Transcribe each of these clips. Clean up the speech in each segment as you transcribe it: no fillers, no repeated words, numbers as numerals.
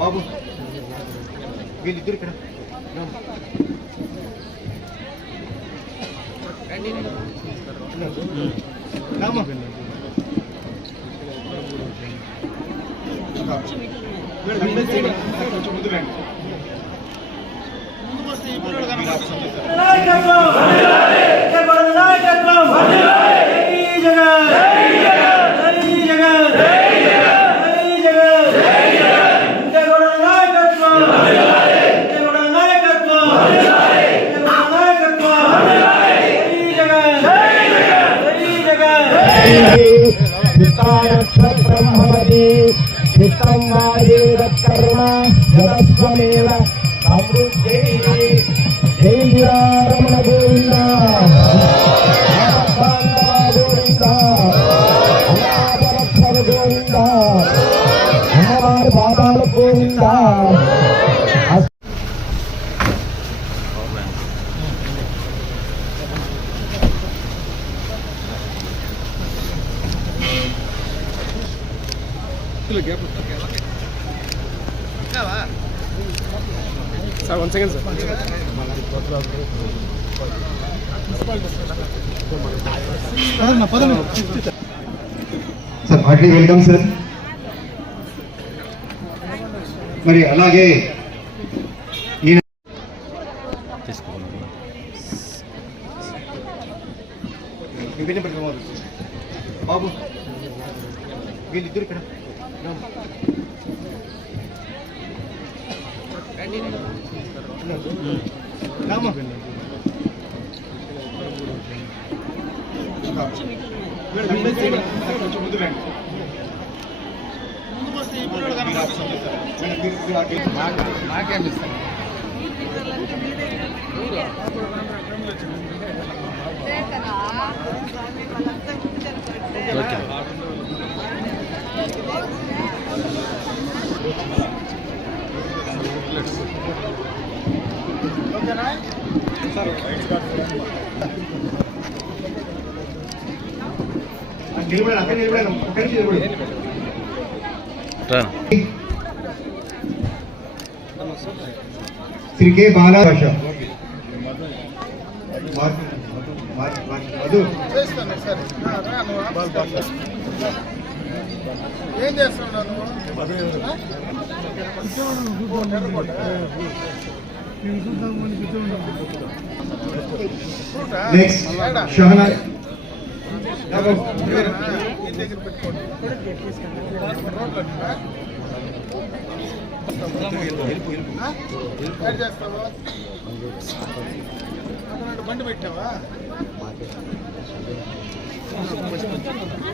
బాబు వీళ్ళిద్దరు ఇక్కడ కొంచెం ముందు రండి. ब्रह्मवती चित्तं कर्म जगस्वमेव समृद्धि जय रमण गोविंद गोविंद गोविंद हमारे बाबा Govind Sir, 1 second, sir. Sir, heartily welcome, sir. మరి అలాగే బాబు వీళ్ళిద్దరు ఇక్కడ కొంచెం ముందు రండి. నిలబడి అక్కడ నిలబడాను ఒక్కడి నిలబడి శ్రీ కే బాలా భాష మధు ఏం చేస్తున్నాను నెక్స్ట్ షహనా బండి పెట్టావా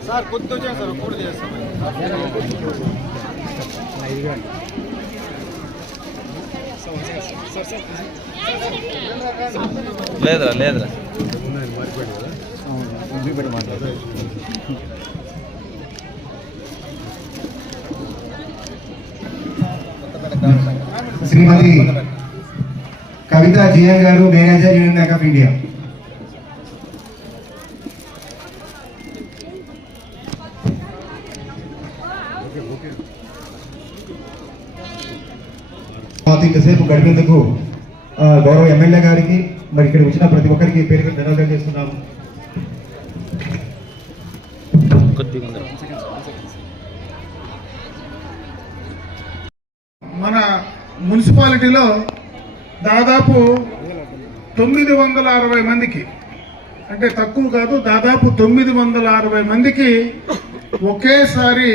సార్? కొద్ది వచ్చాను సార్, కూడా చేస్తాను. లేదురా లేదురా శ్రీమతి కవిత జిఎన్ గారు, manager union bank of India. ఇంతసేపు గడిపేందుకు గౌరవ ఎమ్మెల్యే గారికి మరి ఇక్కడ వచ్చిన ప్రతి ఒక్కరికి పేరు ధన్యవాదాలు చేస్తున్నాము. మన మున్సిపాలిటీలో దాదాపు 960 మందికి, అంటే తక్కువ కాదు, దాదాపు 960 మందికి ఒకేసారి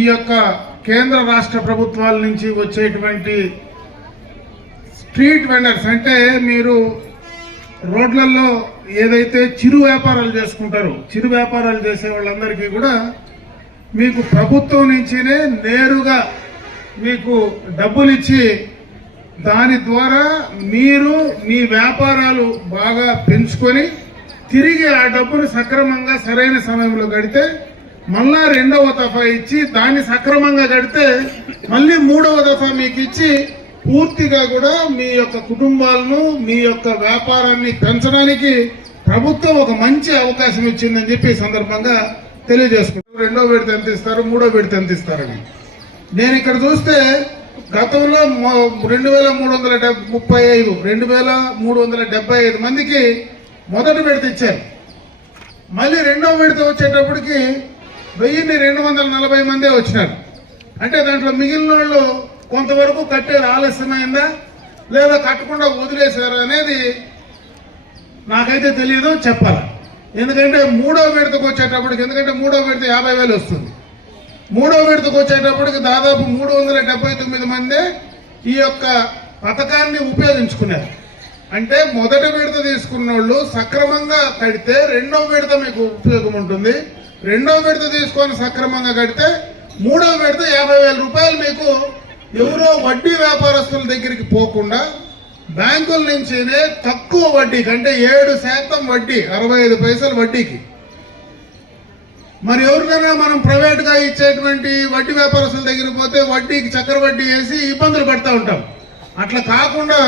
ఈ యొక్క కేంద్ర రాష్ట్ర ప్రభుత్వాల నుంచి వచ్చేటువంటి స్ట్రీట్ వెండర్స్, అంటే మీరు రోడ్లలో ఏదైతే చిరు వ్యాపారాలు చేసుకుంటారో, చిరు వ్యాపారాలు చేసే వాళ్ళందరికీ కూడా మీకు ప్రభుత్వం నుంచినే నేరుగా మీకు డబ్బులు ఇచ్చి దాని ద్వారా మీరు మీ వ్యాపారాలు బాగా పెంచుకొని తిరిగి ఆ డబ్బును సక్రమంగా సరైన సమయంలో గడితే మళ్ళా 2వ దఫా ఇచ్చి దాన్ని సక్రమంగా గడితే మళ్ళీ 3వ దఫా మీకు ఇచ్చి పూర్తిగా కూడా మీ యొక్క కుటుంబాలను మీ యొక్క వ్యాపారాన్ని పెంచడానికి ప్రభుత్వం ఒక మంచి అవకాశం ఇచ్చిందని చెప్పి ఈ సందర్భంగా తెలియజేసుకుంటారు. 2వ విడత ఎంత ఇస్తారు, 3వ విడత ఎంత ఇస్తారని. నేను ఇక్కడ చూస్తే గతంలో 2375 మందికి మొదటి విడత ఇచ్చారు. మళ్ళీ 2వ విడత వచ్చేటప్పటికి 1240 మందే వచ్చినారు. అంటే దాంట్లో మిగిలిన వాళ్ళు కొంతవరకు కట్టేది ఆలస్యమైందా లేదా కట్టకుండా వదిలేశారు అనేది నాకైతే తెలియదు, చెప్పాలి. ఎందుకంటే 3వ విడతకు వచ్చేటప్పటికి, ఎందుకంటే 3వ విడత 50,000 వస్తుంది. 3వ విడతకు వచ్చేటప్పటికి దాదాపు 379 మందే ఈ యొక్క పథకాన్ని ఉపయోగించుకున్నారు. అంటే మొదటి విడత తీసుకున్న వాళ్ళు సక్రమంగా కడితే 2వ విడత మీకు ఉపయోగం ఉంటుంది. 2వ విడత తీసుకొని సక్రమంగా కడితే 3వ విడత 50,000 రూపాయలు మీకు ఎవరో వడ్డీ వ్యాపారస్తుల దగ్గరికి పోకుండా బ్యాంకుల నుంచినే తక్కువ వడ్డీకి, అంటే 7% వడ్డీ, 65 పైసలు వడ్డీకి. మరి ఎవరికైనా మనం ప్రైవేట్గా ఇచ్చేటువంటి వడ్డీ వ్యాపారస్తుల దగ్గరికి పోతే వడ్డీకి చక్కెర వడ్డీ వేసి ఇబ్బందులు పడుతూ ఉంటాం. అట్లా కాకుండా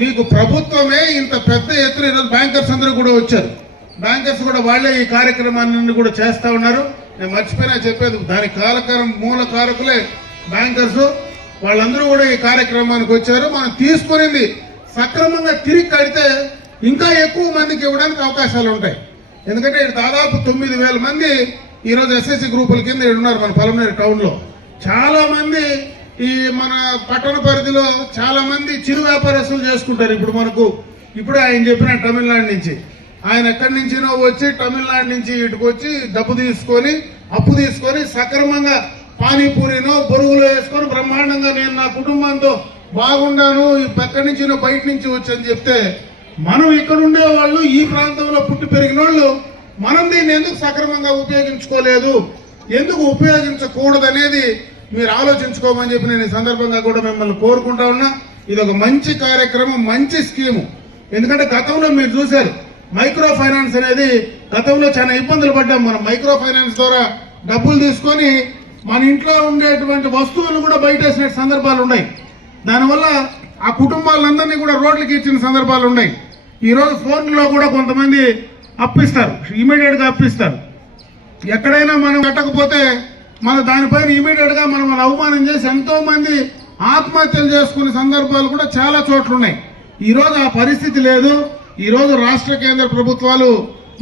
మీకు ప్రభుత్వమే ఇంత పెద్ద ఎత్తున ఈరోజు బ్యాంకర్స్ అందరూ కూడా వచ్చారు. బ్యాంకర్స్ కూడా వాళ్ళే ఈ కార్యక్రమాన్ని కూడా చేస్తూ ఉన్నారు. నేను మర్చిపోయినా చెప్పేది, దానికి మూల కారకులే బ్యాంకర్స్. వాళ్ళందరూ కూడా ఈ కార్యక్రమానికి వచ్చారు. మనం తీసుకునేది సక్రమంగా తిరిగి కడితే ఇంకా ఎక్కువ మందికి ఇవ్వడానికి అవకాశాలు ఉంటాయి. ఎందుకంటే దాదాపు 9,000 మంది ఈరోజు ఎస్ఎస్సి గ్రూపుల కింద ఉన్నారు మన పలమనేరు టౌన్లో. చాలా మంది ఈ మన పట్టణ పరిధిలో చాలా మంది చిరు వ్యాపారస్తులు చేసుకుంటారు. ఇప్పుడు ఆయన చెప్పిన తమిళనాడు నుంచి, ఆయన ఎక్కడి నుంచినో వచ్చి తమిళనాడు నుంచి ఇటుకు వచ్చి డబ్బు తీసుకొని, అప్పు తీసుకొని సక్రమంగా పానీపూరినో బొరుగులో వేసుకొని బ్రహ్మాండంగా నేను నా కుటుంబంతో బాగుండాను, ఎక్కడి నుంచినో బయట నుంచి వచ్చి అని చెప్తే, మనం ఇక్కడ ఉండే వాళ్ళు, ఈ ప్రాంతంలో పుట్టి పెరిగిన వాళ్ళు, మనం దీన్ని ఎందుకు సక్రమంగా ఉపయోగించుకోలేదు, ఎందుకు ఉపయోగించకూడదనేది మీరు ఆలోచించుకోమని చెప్పి నేను ఈ సందర్భంగా కూడా మిమ్మల్ని కోరుకుంటా ఉన్నా. ఇది ఒక మంచి కార్యక్రమం, మంచి స్కీము. ఎందుకంటే గతంలో మీరు చూశారు, మైక్రో ఫైనాన్స్ అనేది గతంలో చాలా ఇబ్బందులు పడ్డాం. మనం మైక్రో ఫైనాన్స్ ద్వారా డబ్బులు తీసుకొని మన ఇంట్లో ఉండేటువంటి వస్తువులు కూడా బయటేసిన సందర్భాలు ఉన్నాయి. దానివల్ల ఆ కుటుంబాలందరినీ కూడా రోడ్లకి ఇచ్చిన సందర్భాలు ఉన్నాయి. ఈరోజు ఫోన్లో కూడా కొంతమంది అప్పిస్తారు, ఇమీడియట్గా అప్పిస్తారు. ఎక్కడైనా మనం కట్టకపోతే మన దానిపైన ఇమీడియట్గా మనం అవమానం చేసి ఎంతో మంది ఆత్మహత్యలు చేసుకునే సందర్భాలు కూడా చాలా చోట్ల ఉన్నాయి. ఈరోజు ఆ పరిస్థితి లేదు. ఈరోజు రాష్ట్ర కేంద్ర ప్రభుత్వాలు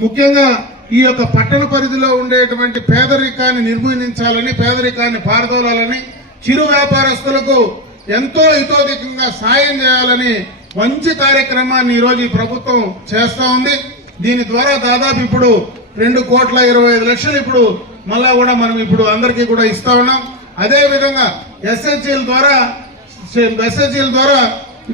ముఖ్యంగా ఈ యొక్క పట్టణ పరిధిలో ఉండేటువంటి పేదరికాన్ని నిర్మూలించాలని, పేదరికాన్ని పారదోలాలని, చిరు వ్యాపారస్తులకు ఎంతో హితోధికంగా సాయం చేయాలని మంచి కార్యక్రమాన్ని ఈరోజు ఈ ప్రభుత్వం చేస్తూ ఉంది. దీని ద్వారా దాదాపు ఇప్పుడు 2,25,00,000 ఇప్పుడు మళ్ళా కూడా మనం ఇప్పుడు అందరికీ కూడా ఇస్తా ఉన్నాం. అదేవిధంగా ఎస్హెచ్జీల ద్వారా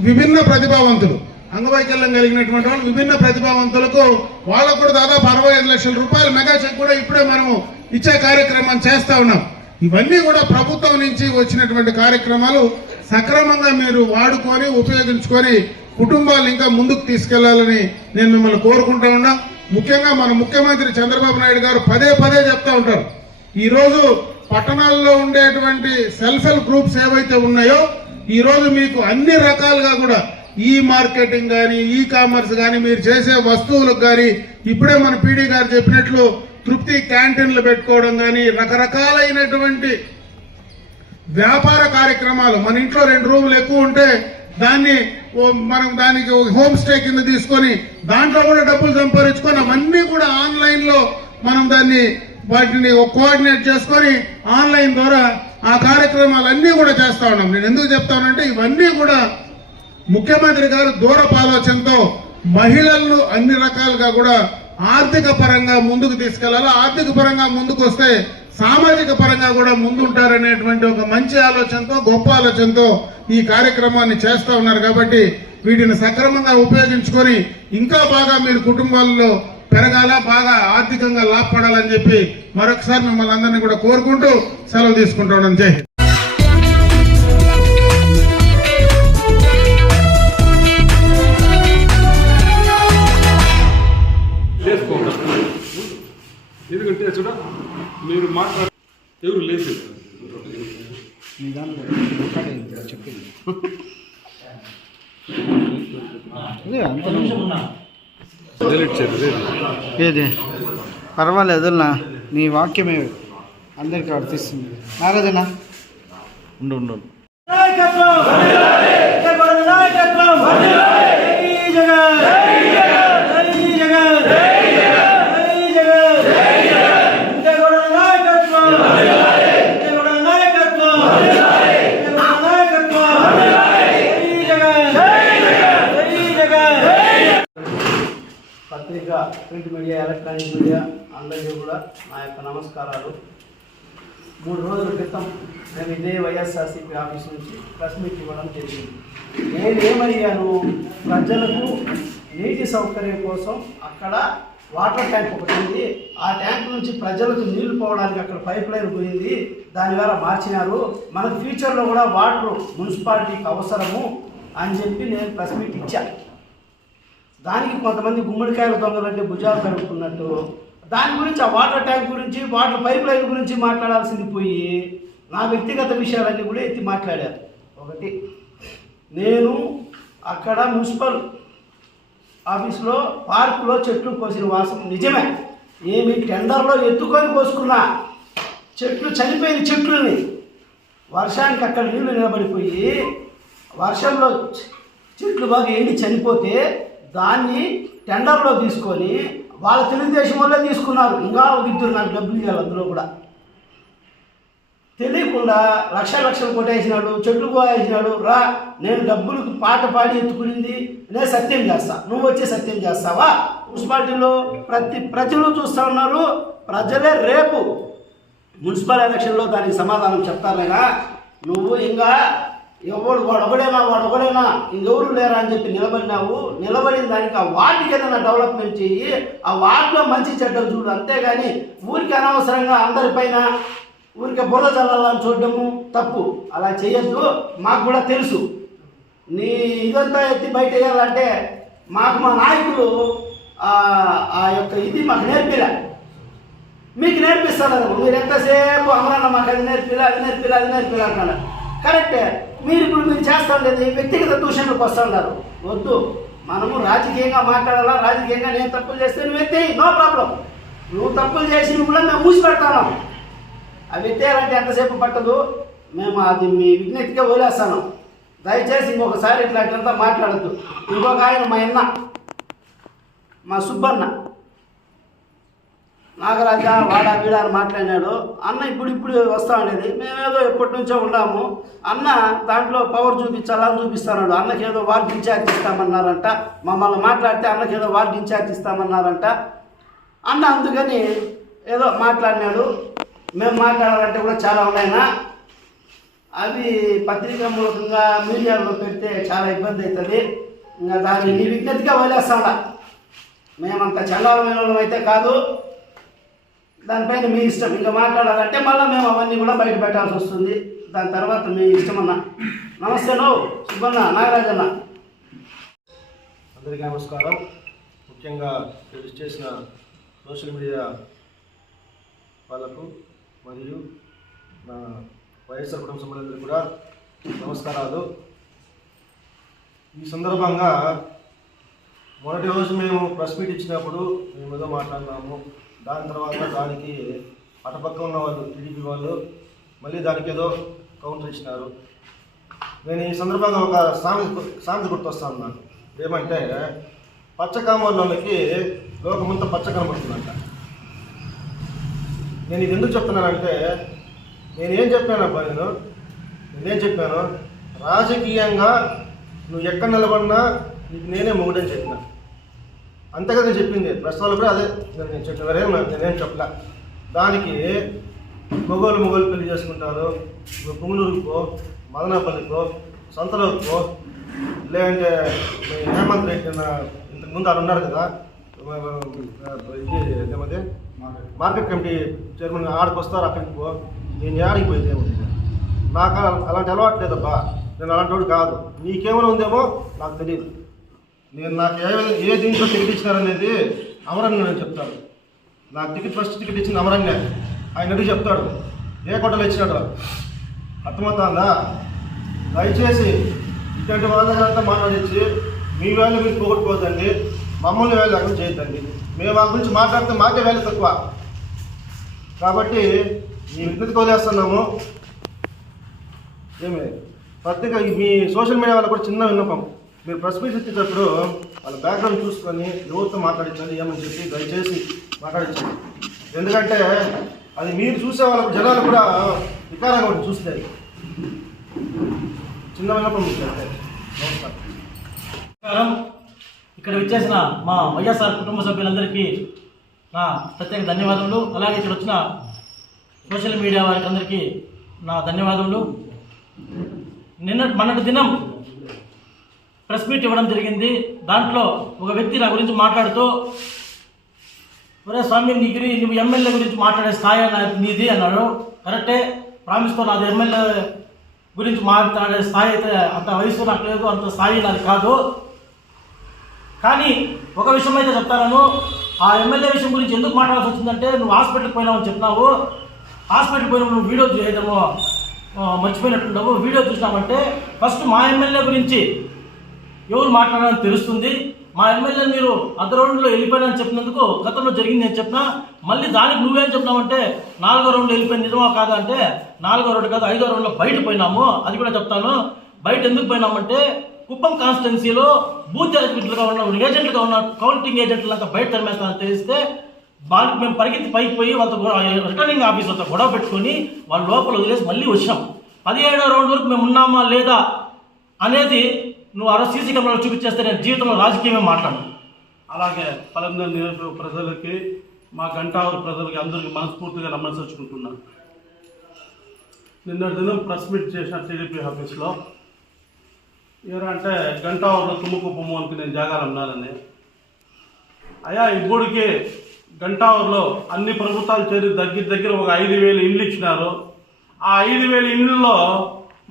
విభిన్న ప్రతిభావంతులు, అంగవైకల్యం కలిగినటువంటి వాళ్ళు, విభిన్న ప్రతిభావంతులకు వాళ్ళకు కూడా దాదాపు 65 లక్షల రూపాయల మెగా చెక్ కూడా ఇప్పుడే మనము ఇచ్చే కార్యక్రమాన్ని చేస్తా ఉన్నాం. ఇవన్నీ కూడా ప్రభుత్వం నుంచి వచ్చినటువంటి కార్యక్రమాలు. సక్రమంగా మీరు వాడుకొని ఉపయోగించుకొని కుటుంబాలు ఇంకా ముందుకు తీసుకెళ్లాలని నేను మిమ్మల్ని కోరుకుంటా ఉన్నా. ముఖ్యంగా మన ముఖ్యమంత్రి చంద్రబాబు నాయుడు గారు పదే చెప్తా ఉంటారు, ఈరోజు పట్టణాల్లో ఉండేటువంటి సెల్ఫ్ హెల్ప్ గ్రూప్స్ ఏవైతే ఉన్నాయో ఈరోజు మీకు అన్ని రకాలుగా కూడా ఈ మార్కెటింగ్ కానీ, ఈ కామర్స్ కానీ, మీరు చేసే వస్తువులకు కానీ, ఇప్పుడే మన పీడీ గారు చెప్పినట్లు తృప్తి క్యాంటీన్లు పెట్టుకోవడం కానీ, రకరకాలైనటువంటి వ్యాపార కార్యక్రమాలు. మన ఇంట్లో 2 రూములు ఎక్కువ ఉంటే దాన్ని మనం దానికి హోమ్ స్టే కింద తీసుకొని దాంట్లో కూడా డబ్బులు సంపాదించుకొని అవన్నీ కూడా ఆన్లైన్లో మనం వాటిని కోఆర్డినేట్ చేసుకొని ఆన్లైన్ ద్వారా ఆ కార్యక్రమాలన్నీ కూడా చేస్తా ఉన్నాం. నేను ఎందుకు చెప్తానంటే ఇవన్నీ కూడా ముఖ్యమంత్రి గారు దూరపు ఆలోచనతో మహిళలను అన్ని రకాలుగా కూడా ఆర్థిక పరంగా ముందుకు తీసుకెళ్లాలి. ఆర్థిక పరంగా ముందుకు వస్తే సామాజిక పరంగా కూడా ముందుంటారనేటువంటి ఒక మంచి ఆలోచనతో, గొప్ప ఆలోచనతో ఈ కార్యక్రమాన్ని చేస్తూ ఉన్నారు. కాబట్టి వీటిని సక్రమంగా ఉపయోగించుకొని ఇంకా బాగా మీరు కుటుంబాల్లో పెరగాల, బాగా ఆర్థికంగా లాభపడాలని చెప్పి మరొకసారి మిమ్మల్ని అందరినీ కూడా కోరుకుంటూ సెలవు తీసుకుంటూ ఉన్నాను. జై హింద్. ఎందుకంటే చూడ మీరు మాట్లాడ ఎవరు లేదు చెప్పింది ఏది పర్వాలేదు నా నీ వాక్యమే అందరికీ వర్తిస్తుంది. నాగదనా ఉండు పత్రిక, ప్రింట్ మీడియా, ఎలక్ట్రానిక్ మీడియా అందరికీ కూడా నా యొక్క నమస్కారాలు. 3 రోజుల క్రితం నేను ఇదే వైఎస్ఆర్సీపీ ఆఫీస్ నుంచి ప్రెస్ మీట్ ఇవ్వడం జరిగింది. నేనేమడిగాను, ప్రజలకు నీటి సౌకర్యం కోసం అక్కడ వాటర్ ట్యాంక్ ఒకటి ఉంది, ఆ ట్యాంక్ నుంచి ప్రజలకు నీళ్లు పోవడానికి అక్కడ పైప్ లైన్ పోయింది, దాని ద్వారా మార్చినారు, మనకు ఫ్యూచర్లో కూడా వాటర్ మున్సిపాలిటీకి అవసరము అని చెప్పి నేను ప్రెస్ మీట్ ఇచ్చాను. దానికి కొంతమంది గుమ్మడికాయల దొంగలంటే భుజాలు కలుపుకున్నట్టు దాని గురించి, ఆ వాటర్ ట్యాంక్ గురించి, వాటర్ పైప్ లైన్ గురించి మాట్లాడాల్సింది పోయి నా వ్యక్తిగత విషయాలన్నీ కూడా ఎత్తి మాట్లాడారు. ఒకటి, నేను అక్కడ మున్సిపల్ ఆఫీస్లో పార్కులో చెట్లు కోసిన వాసం నిజమే. ఏమి టెండర్లో ఎత్తుకొని కోసుకున్నా చెట్లు, చనిపోయిన చెట్లని వర్షానికి అక్కడ నీళ్లు నిలబడిపోయి వర్షంలో చెట్లు బాగా ఎండి చనిపోతే దాన్ని టెండర్లో తీసుకొని వాళ్ళ తెలుగుదేశం వల్లే తీసుకున్నారు. ఇంకా ఒక ఇద్దరు నాకు డబ్బులు ఇవ్వాలి, అందులో కూడా తెలియకుండా లక్షలు కొట్టేసినాడు, చెట్లు పోయేసినాడు. రా, నేను డబ్బులకు పాట పాడి ఎత్తుకునింది నేను సత్యం చేస్తా, నువ్వు వచ్చి సత్యం చేస్తావా? మున్సిపాలిటీలో ప్రజలు చూస్తూ ఉన్నారు. ప్రజలే రేపు మున్సిపల్ ఎలక్షన్లో దానికి సమాధానం చెప్తారుగా. నువ్వు ఇంకా వాడొకడేనా ఇంకెవరు లేరా అని చెప్పి నిలబడినావు. నిలబడిన దానికి ఆ వార్డుకి ఏదైనా డెవలప్మెంట్ చెయ్యి, ఆ వార్డులో మంచి చెడ్డలు చూడు. అంతేగాని ఊరికి అనవసరంగా అందరిపైన ఊరికే బుర్ర చల్లాలని చూడడము తప్పు. అలా చేయొద్దు. మాకు కూడా తెలుసు నీ ఇదంతా ఎత్తి బయట వేయాలంటే మాకు మా నాయకులు ఆ యొక్క ఇది మాకు నేర్పిలా. మీకు నేర్పిస్తారు. మీరు ఎంతసేపు అమరన్న మాకు అది నేర్పిలా అంటున్నారు. కరెక్టే. మీరు చేస్తూ ఉండేది వ్యక్తిగత దూషణలకు వస్తూ ఉన్నారు. వద్దు, మనము రాజకీయంగా మాట్లాడాలా. రాజకీయంగా నేను తప్పులు చేస్తే నువ్వు ఎత్తే, నో ప్రాబ్లం. నువ్వు తప్పులు చేసి కూడా మేము మూసి పెడతాను. అవి ఎత్తేయాలంటే ఎంతసేపు పట్టదు. మేము అది మీ విజ్ఞప్తిగా వదిలేస్తాను. దయచేసి ఇంకొకసారి ఇట్లాంటింతా మాట్లాడద్దు. ఇంకొక ఆయన మా అన్న, మా సుబ్బన్న నాగరాజ వాడా వీడా అని మాట్లాడినాడు. అన్న ఇప్పుడు వస్తా ఉండేది. మేమేదో ఎప్పటి నుంచో ఉన్నాము. అన్న దాంట్లో పవర్ చూపించాలని చూపిస్తున్నాడు. అన్నకి ఏదో వార్డు ఇన్ఛార్జ్ ఇస్తామన్నారంట. మమ్మల్ని మాట్లాడితే అన్నకి ఏదో వార్డు ఇన్ఛార్జ్ ఇస్తామన్నారంట. అన్న అందుకని ఏదో మాట్లాడినాడు. మేము మాట్లాడాలంటే కూడా చాలా ఉన్నాయన్నా. అవి పత్రికా మూలకంగా మీడియాలో పెడితే చాలా ఇబ్బంది అవుతుంది. ఇంకా దాన్ని నీ విజ్ఞప్తిగా వదిలేస్తాడా. మేమంత చండాలమైన వాళ్ళం అయితే కాదు. దానిపైన మీ ఇష్టం. ఇంకా మాట్లాడాలంటే మళ్ళీ మేము అవన్నీ కూడా బయట పెట్టాల్సి వస్తుంది. దాని తర్వాత మీ ఇష్టమన్నా. నమస్తే. సుబ్బన్న, నాగరాజన్న. అందరికీ నమస్కారం. ముఖ్యంగా రిలీజ్ చేసిన సోషల్ మీడియా వాళ్ళకు మరియు నా వైఎస్ఆర్ కుటుంబ సభ్యులందరికీ కూడా నమస్కారాలు. ఈ సందర్భంగా మొదటి రోజు మేము ప్రెస్ మీట్ ఇచ్చినప్పుడు మేము ఏదో మాట్లాడినాము. దాని తర్వాత దానికి అటుపక్క ఉన్న వాళ్ళు టీడీపీ వాళ్ళు మళ్ళీ దానికి ఏదో కౌంటర్ ఇచ్చినారు. నేను ఈ సందర్భంగా ఒక సామెత గుర్తొస్తాను. నాకు ఏమంటే, పచ్చకామర్లకి లోకమంతా పచ్చ కనబడుతుందంట. నేను ఇది ఎందుకు చెప్తున్నానంటే, నేనేం చెప్పానబ్బా, నేనేం చెప్పాను, రాజకీయంగా నువ్వు ఎక్కడ నిలబడినా నీకు నేనే మొగుడని చెప్పిన. అంతే కదా నేను చెప్పింది. ప్రస్తుతాలు కూడా అదే నేను చెప్పిన. నేనేం చెప్పలే. దానికి మొగోలు పెళ్లి చేసుకుంటారు. పుంగళూరుకో, మదనాపల్లికో, సంతలోకో, లేదంటే హేమంత్ రెడ్డి ఇంతకుముందు అక్కడ ఉన్నారు కదా, ఇది ఏమది మార్కెట్ కమిటీ చైర్మన్, ఆడికి వస్తారు. అక్కడికి పో. నేను ఆడికి పోయింది ఏముంది. నాకు అలాంటి అలవాటు లేదబ్బా. నేను అలాంటి వాడు కాదు. నీకేమైనా ఉందేమో నాకు తెలియదు. నాకు ఏ దీంట్లో టికెట్ ఇచ్చినారనేది అమరన్య నేను చెప్తాను. నాకు ఫస్ట్ టికెట్ ఇచ్చింది అమరన్య. ఆయన అడిగి చెప్తాడు ఏ కొట్టలు ఇచ్చినాడు. అర్థమవుతుందా? దయచేసి ఇటువంటి వాళ్ళంతా మాట్లాడించి మీ వాళ్ళు మీరు పోగొట్టుకోవద్దండి. మమ్మల్ని వాల్యూ లేకుండా చేయొద్దండి. మేము వాళ్ళ గురించి మాట్లాడితే మాకే వాల్యూ తక్కువ. కాబట్టి మీ విజ్ఞతకు వదిలేస్తున్నాము. ఏమి ప్రత్యేక మీ సోషల్ మీడియా వాళ్ళకు కూడా చిన్న విన్నపం, మీరు ప్రెస్ మీట్ ఇచ్చేటప్పుడు వాళ్ళ బ్యాక్గ్రౌండ్ చూసుకొని ఎవరితో మాట్లాడించాలి ఏమని చెప్పి దయచేసి మాట్లాడించండి. ఎందుకంటే అది మీరు చూసే వాళ్ళకు జనాలు కూడా వికారంగా ఉంటుంది చూస్తే. చిన్న విన్నపం మీకు అంటే. నమస్కారం. ఇక్కడ విచ్చేసిన మా వైఎస్ఆర్ కుటుంబ సభ్యులందరికీ నా ప్రత్యేక ధన్యవాదములు. అలాగే ఇక్కడ వచ్చిన సోషల్ మీడియా వారికి అందరికీ నా ధన్యవాదములు. మొన్నటి దినం ప్రెస్ మీట్ ఇవ్వడం జరిగింది. దాంట్లో ఒక వ్యక్తి నా గురించి మాట్లాడుతూ, ఒరే స్వామి నువ్వు ఎమ్మెల్యే గురించి మాట్లాడే స్థాయి నీది అన్నాడు. కరెక్టే, ప్రామిస్తో నాది ఎమ్మెల్యే గురించి మాట్లాడే స్థాయి అయితే అంత వయసు నాకు లేదు, అంత స్థాయి నాది కాదు. కానీ ఒక విషయం అయితే చెప్తాను, ఆ ఎమ్మెల్యే విషయం గురించి ఎందుకు మాట్లాడాల్సి వచ్చిందంటే, నువ్వు హాస్పిటల్కి పోయినావని చెప్పినావు. హాస్పిటల్కి పోయినప్పుడు నువ్వు వీడియో చేయడము మర్చిపోయినట్టున్నావు. వీడియో చూసినామంటే ఫస్ట్ మా ఎమ్మెల్యే గురించి ఎవరు మాట్లాడాలని తెలుస్తుంది. మా ఎమ్మెల్యే మీరు అర్ధ రౌండ్లో వెళ్ళిపోయానని చెప్పినందుకు గతంలో జరిగింది నేను చెప్పినా. మళ్ళీ దానికి నువ్వేం చెప్పినావంటే 4వ రౌండ్లో వెళ్ళిపోయిన నిజమా కాదా అంటే 4వ రౌండ్ కాదు 5వ రౌండ్లో బయట పోయినాము. అది కూడా చెప్తాను. బయట ఎందుకు పోయినామంటే కుప్పం కాన్స్టిట్యున్సీలో బూత్ ఏజెంట్లుగా ఉన్న ఏజెంట్లుగా ఉన్న కౌంటింగ్ ఏజెంట్లంతా బయట తరిమేస్తానని తెలిస్తే వాళ్ళకి మేము పరిగెత్తి పైకి పోయి వాళ్ళతో రిటర్నింగ్ ఆఫీసర్తో గొడవ పెట్టుకొని వాళ్ళ లోపల వదిలేసి మళ్ళీ వచ్చాం. 17వ రౌండ్ వరకు మేము ఉన్నామా లేదా అనేది నువ్వు ఆ రోజు సీసీ కెమెరాలో చూపించేస్తే నేను జీవితంలో రాజకీయమే మాట్లాడను. అలాగే పలంనేరు నియోజకవర్గ ప్రజలకి, మా గంటావరం ప్రజలకి అందరికీ మనస్ఫూర్తిగా నమస్కరించుకుంటున్నాను. నిన్నటి దినం ప్రెస్ మీట్ చేసిన టీడీపీ ఆఫీస్లో ఏమంటే గంటావరంలో తుమ్మకుప్పము అని నేను జాగాలు ఉన్నానని. అయ్యా ఇప్పుడుకి గంటావరంలో అన్ని ప్రభుత్వాలు చేరి దగ్గర ఒక 5,000 ఇండ్లు ఇచ్చినారు. ఆ 5,000 ఇండ్లలో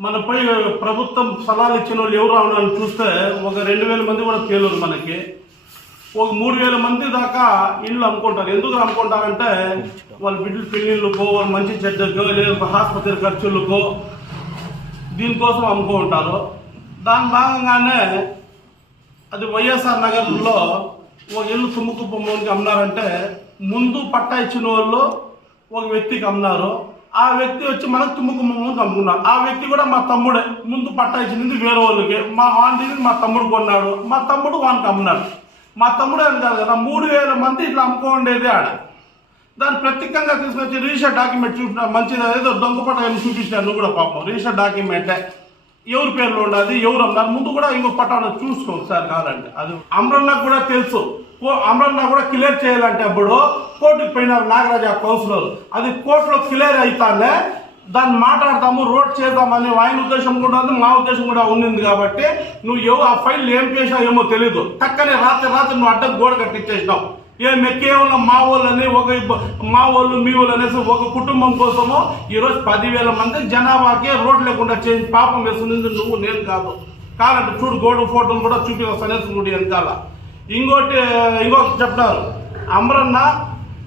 మనపై ప్రభుత్వం స్థలాలు ఇచ్చిన వాళ్ళు ఎవరు అవునని చూస్తే ఒక 2,000 మంది కూడా తేలరు. మనకి ఒక 3,000 మంది దాకా ఇండ్లు అమ్ముకుంటారు. ఎందుకు అమ్ముకుంటారంటే వాళ్ళ బిడ్డలు పెళ్ళిళ్ళకో, వాళ్ళు మంచి చెడ్డకో, లేదా ఆసుపత్రి ఖర్చులకో దీనికోసం అమ్ముకుంటారు. దాని భాగంగానే అది వైఎస్ఆర్ నగర్లో ఒక ఇల్లు తుమ్మకుప్పమ్మకి అమ్మినారంటే ముందు పట్టా ఇచ్చిన వాళ్ళు ఒక వ్యక్తికి అమ్మినారు. ఆ వ్యక్తి వచ్చి మనకు తుమ్మకుమ్మకి అమ్ముకున్నారు. ఆ వ్యక్తి కూడా మా తమ్ముడే. ముందు పట్టా ఇచ్చింది వేరే వాళ్ళకి, మా వాడిని మా తమ్ముడు కొన్నాడు, మా తమ్ముడు వానికి అమ్మినాడు. మా తమ్ముడే అని కాదు కదా, 3,000 మంది ఇట్లా అమ్ముకోండేది ఆడ. దాన్ని ప్రత్యేకంగా తీసుకొచ్చి రిజిస్టర్ డాక్యుమెంట్ చూపిన మంచిది, ఏదో దొంగపట్ట చూపించినారు. నువ్వు కూడా పాపం రిజిస్టర్ డాక్యుమెంటే ఎవరి పేర్లో ఉండదు, ఎవరు అన్నారు ముందు కూడా ఇంకో పట్టాను చూసుకో సార్ కావాలంటే. అది అమరన్నకు కూడా తెలుసు. అమరన్న కూడా క్లియర్ చేయాలంటే అప్పుడు కోర్టుకు పోయినారు నాగరాజు కౌన్సిలర్. అది కోర్టులో క్లియర్ అవుతానే దాన్ని మాట్లాడతాము, రోడ్ చేద్దామని ఆయన ఉద్దేశం కూడా ఉంది, మా ఉద్దేశం కూడా ఉండింది. కాబట్టి నువ్వు ఆ ఫైల్ ఏం చేసావు ఏమో తెలీదు. టక్కనే రాత్రి నువ్వు అడ్డం గోడ కట్టించేసినావు. ఏమే కేవలం మా వాళ్ళని మా వాళ్ళు మీ వాళ్ళు అనేసి ఒక కుటుంబం కోసము ఈరోజు 10,000 మంది జనాభాకి రోడ్డు లేకుండా చేసి పాపం వేస్తుంది నువ్వు, నేను కాదు. కాదంటే చూడు గోడ ఫోటోలు కూడా చూపిస్తానే చూడు వెనకాల. ఇంకొకటి చెప్తారు, అమరన్న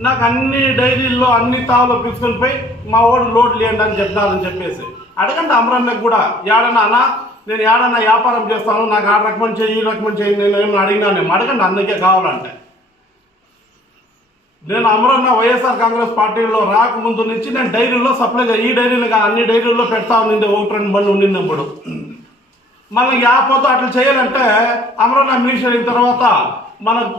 నాకు అన్ని డైరీల్లో అన్ని తావులో పిలుచుకొని పోయి మా వాడు లోడ్ లేండి అని చెప్తారని చెప్పేసి అడగండి. అమరన్నకు కూడా ఏడన్నా అన్న నేను ఏడన్నా వ్యాపారం చేస్తాను, నాకు ఆ రికమెండ్ చేయి ఈ రికమెండ్ చేయి నేను ఏమన్నా అడిగినాను అడగండి. అందుకే కావాలంటే నేను అమరన్న వైఎస్ఆర్ కాంగ్రెస్ పార్టీలో రాకముందు నుంచి నేను డైరీలో సప్లై ఈ డైరీలు అన్ని డైరీల్లో పెడతా ఉండింది. 1-2 బండ్లు ఉండినప్పుడు మనకి యాపోతే అట్లా చేయాలంటే అమరన్న మినిస్టర్ అయిన తర్వాత మనకు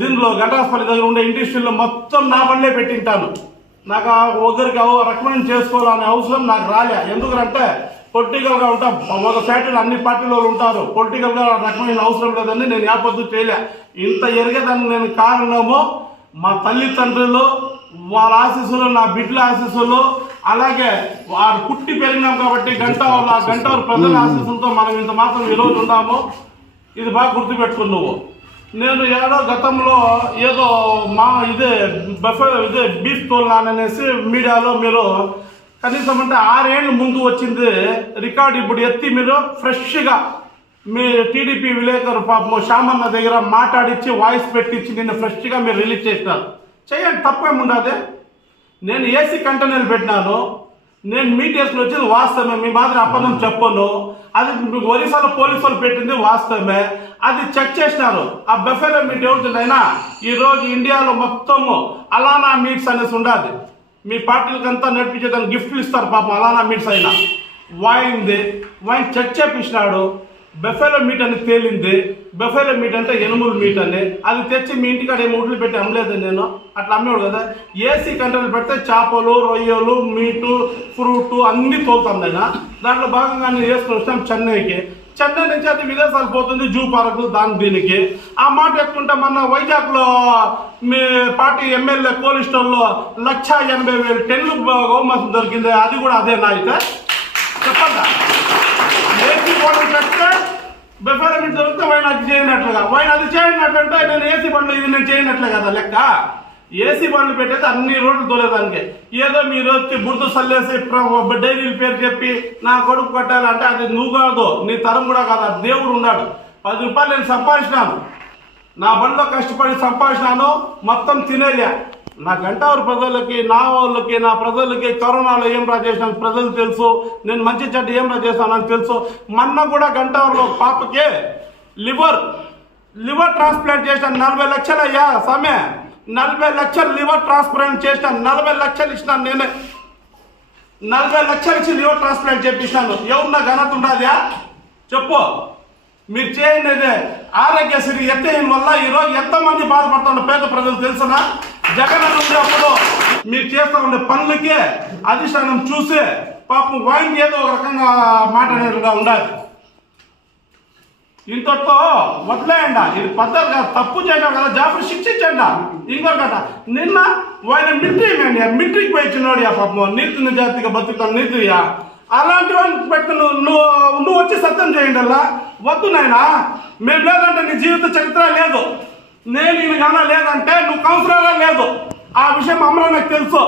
దీనిలో ఘటాస్పల్లి దగ్గర ఉండే ఇండస్ట్రీలో మొత్తం నా బండ్లే పెట్టింటాను. నాకు ఒకరికి రికమెండ్ చేసుకోవాలనే అవసరం నాకు రాలే. ఎందుకంటే పొలిటికల్గా ఉంటా, ఒక ఫ్యాక్టరీలో అన్ని పార్టీలో ఉంటారు, పొలిటికల్గా రికమెండ్ అవసరం లేదని నేను యాపొద్దు చేయలే. ఇంత ఎరిగేదాన్ని నేను కారణము మా తల్లిదండ్రులు వాళ్ళ ఆశీస్సులు, నా బిడ్డల ఆశీస్సులు, అలాగే వారు పుట్టి పెరిగినాం కాబట్టి గంటవారు ప్రజల ఆశీస్సులతో మనం ఇంత మాత్రం ఈరోజు ఉన్నాము. ఇది బాగా గుర్తుపెట్టుకుని నువ్వు. నేను ఏదో గతంలో ఏదో ఇదే బీఫ్ తోలనాననేసి మీడియాలో మీరు కనీసం అంటే 6 ఏళ్ళు ముందు వచ్చింది రికార్డు ఇప్పుడు ఎత్తి మీరు ఫ్రెష్గా మీ టీడీపీ విలేకరు పాపం శ్యామన్న దగ్గర మాట్లాడించి వాయిస్ పెట్టించి నిన్న ఫ్రెష్గా మీరు రిలీజ్ చేసినారు. చేయండి, తప్పేముండదు. నేను ఏసీ కంటైనర్లు పెట్టినాను, నేను మీట్ వేసుకుని వచ్చింది వాస్తవమే, మీ మాదిరి అప్పనం చెప్పను. అది ఒరిస్సాలో పోలీసు వాళ్ళు పెట్టింది వాస్తవమే, అది చెక్ చేసినారు. ఆ బెఫెలో మీట్ ఏముంటుందైనా ఈరోజు ఇండియాలో మొత్తము అలానా మీట్స్ అనేసి ఉండాలి. మీ పార్టీలకంతా నడిపించేదానికి గిఫ్ట్లు ఇస్తారు పాపం అలానా మీట్స్ అయినా. వైన్ చెక్ చేపించినాడు. బెఫెలో మీట్ అని తేలింది. బెఫెలో మీట్ అంటే ఎనుములు మీట్ అని. అది తెచ్చి మీ ఇంటికాడ ఏమి ఉడ్లు పెట్టి అమ్మలేదు నేను, అట్లా అమ్మేవాడు కదా. ఏసీ కంట్రోల్ పెడితే చేపలు, రొయ్యలు, మీటు, ఫ్రూట్ అన్నీ తోలుతాం నేను. దాంట్లో భాగంగా నేను వేసుకుని వచ్చాం చెన్నైకి. చెన్నై నుంచి అది విదేశాలు పోతుంది, జూ పార్కు దీనికి. ఆ మాట ఎత్తుకుంటే మొన్న వైజాగ్లో మీ పార్టీ ఎమ్మెల్యే కోల్డ్ స్టోర్లో 1,80,000 టన్నులు గోమాంసం దొరికింది. అది కూడా అదేనా అయితే చెప్పండి. ఏసీ బండ్లు పెడితే బెఫెలో మీట్ దొరికితే వైన్ అది చేయనట్లుగా, వైన్ అది చేయనట్లంటే నేను ఏసీ బండ్లు ఇది నేను చేయనట్లే కదా లెక్క. ఏసీ బండ్లు పెట్టేది అన్ని రోడ్లు తోలేదానికి. ఏదో మీరు వచ్చి బురద సల్లేసి డైరీల పేరు చెప్పి నా కొడుకు కట్టాలంటే అది నువ్వు కాదు, నీ తరం కూడా కాదు, అది దేవుడు ఉన్నాడు. 10 రూపాయలు నేను సంపాదించినాను, నా బండిలో కష్టపడి సంపాదించినాను, మొత్తం తినేలే. నా గంటావరి ప్రజలకి, నా వాళ్ళకి, నా ప్రజలకి కరోనాలో ఏం రా చేసినాను ప్రజలు తెలుసు, నేను మంచి చెడ్డ ఏం రా చేస్తానని తెలుసు. మొన్న కూడా గంటావరిలో పాపకి లివర్ ట్రాన్స్ప్లాంట్ చేసినాను. 40 లక్షలు అయ్యా సమయ, 40 లక్షలు లివర్ ట్రాన్స్ప్లాంట్ చేసినాను. 40 లక్షలు ఇచ్చినాను నేనే, 40 లక్షలు ఇచ్చి లివర్ ట్రాన్స్ప్లాంట్ చేపించినాను. ఎవరున్నా ఘనత ఉండదా చెప్పు. మీరు చేయండి. ఆరోగ్యశ్రీ ఎత్తేయని వల్ల ఈరోజు ఎంతమంది బాధపడుతున్న పేద ప్రజలు తెలుసునా? జగన్ ఉండేప్పుడు మీరు చేస్తూ ఉండే పనులకే అధిష్టానం చూసి పాపం వైన్ ఏదో ఒక రకంగా మాట్లాడేట్టుగా ఉండాలి. ఇంతటితో వదిలేయండి, ఇది పద్ధతి కాదు. తప్పు చేయడం కదా, జాబ్ శిక్షించండి. ఇంకొకట నిన్న ఆయన మిలిటరీకి పోయి చిన్నోడు పాపం నీతి నిజాతిగా బతుకుతాను నీతియా. అలాంటి వాళ్ళని పెట్టి నువ్వు వచ్చి సత్యం చేయండి. అలా వద్దు నాయనా, మేము లేదంటే నీ జీవిత చరిత్ర లేదు, నేను ఈయన గానా లేదంటే నువ్వు కౌన్సిలరే లేదు. ఆ విషయం అమరావు నాకు తెలుసు.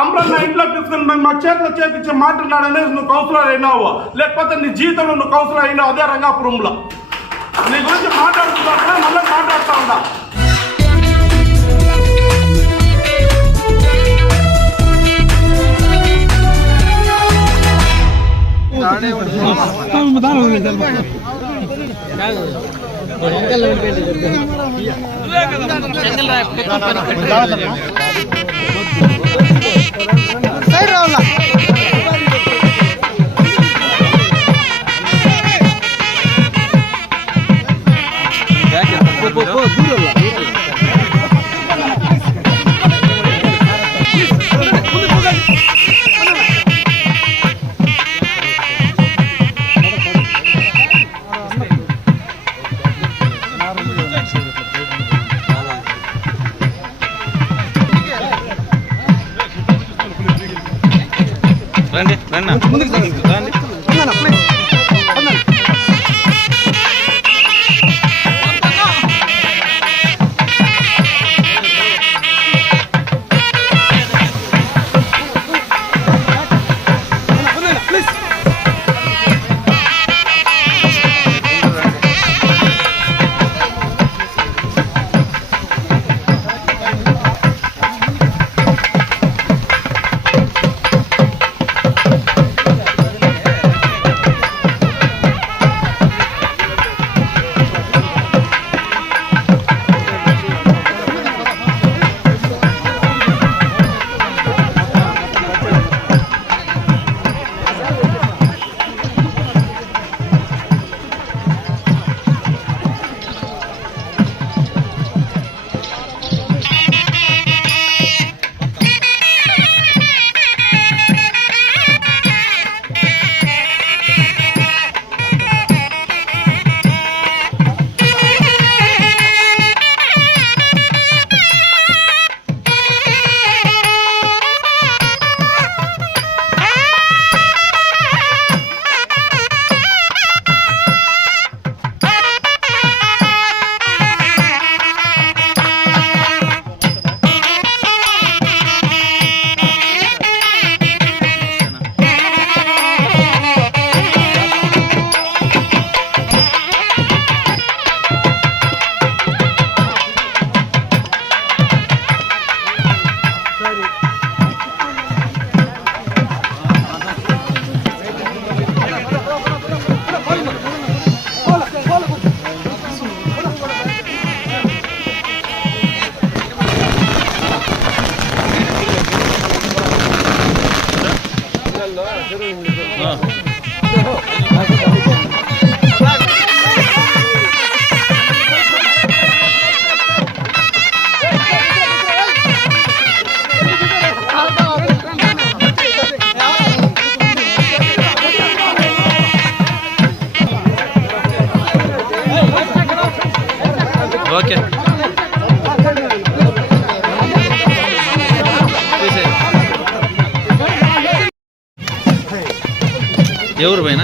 అమరావు నా ఇంట్లో తీసుకుని మా చేతిలో చేపించి మాట్లాడాడనేది నువ్వు కౌన్సిలర్ అయినావు, లేకపోతే నీ జీవితంలో నువ్వు కౌన్సిలర్ అయినావు అదే రంగాపురంలో. నీ గురించి మాట్లాడుతున్నా మళ్ళీ మాట్లాడుతూ ఉందా. ఎవరు పైన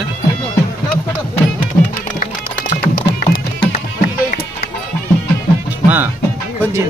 కొంచెం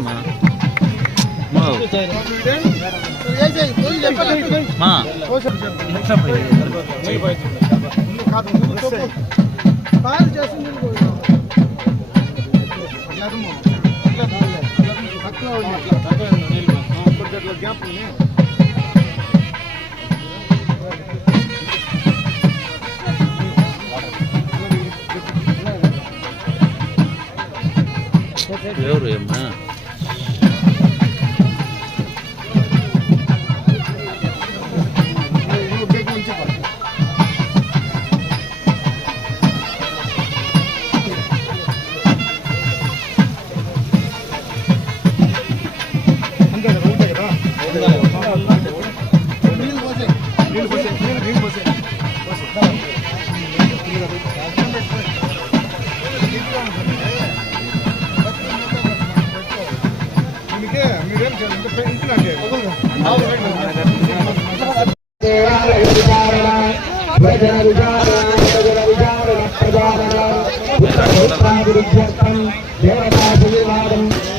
ఎవరు ఏమ్మా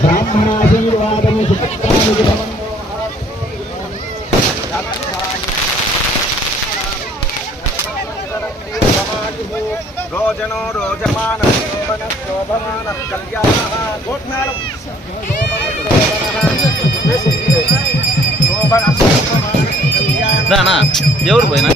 బ్రాహ్మణాశీర్వాదం రోజనో రోజమాన శోభమాన కళ్యాణ గోట్మేళం రానా ఎవరు పోయినా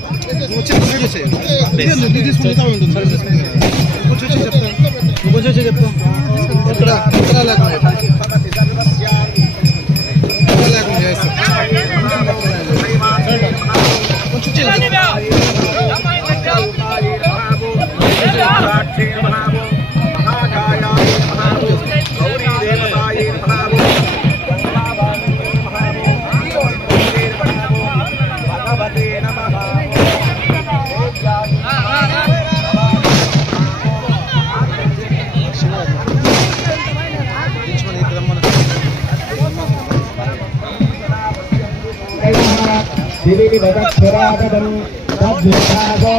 దివివిదక్షరాగతం తద్విభాగో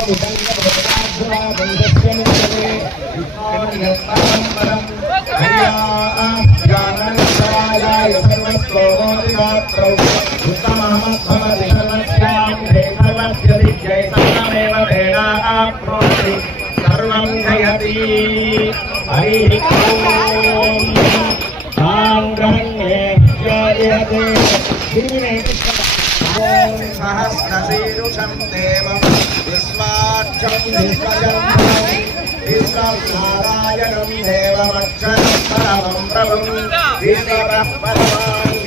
సర్వం జయతి హరి ఓం సహస్రశీరుషం దేవం విశ్వాక్షం విశ్వనారాయణం దేవమక్షరం పరమం ప్రభుం విశ్వరః పరమాం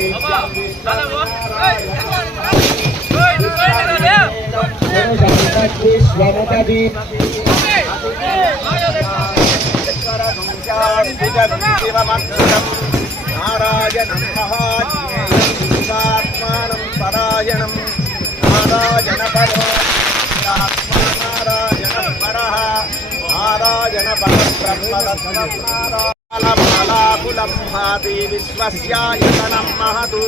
నారాయణం మహాజ్ఞేయం విశ్వాత్మానం పరాయణం నారాయణ పరో నారాయణ పరః నారాయణ పరబ్రహ్మలాకులం భాతి విశ్వస్యాయతనం మహతు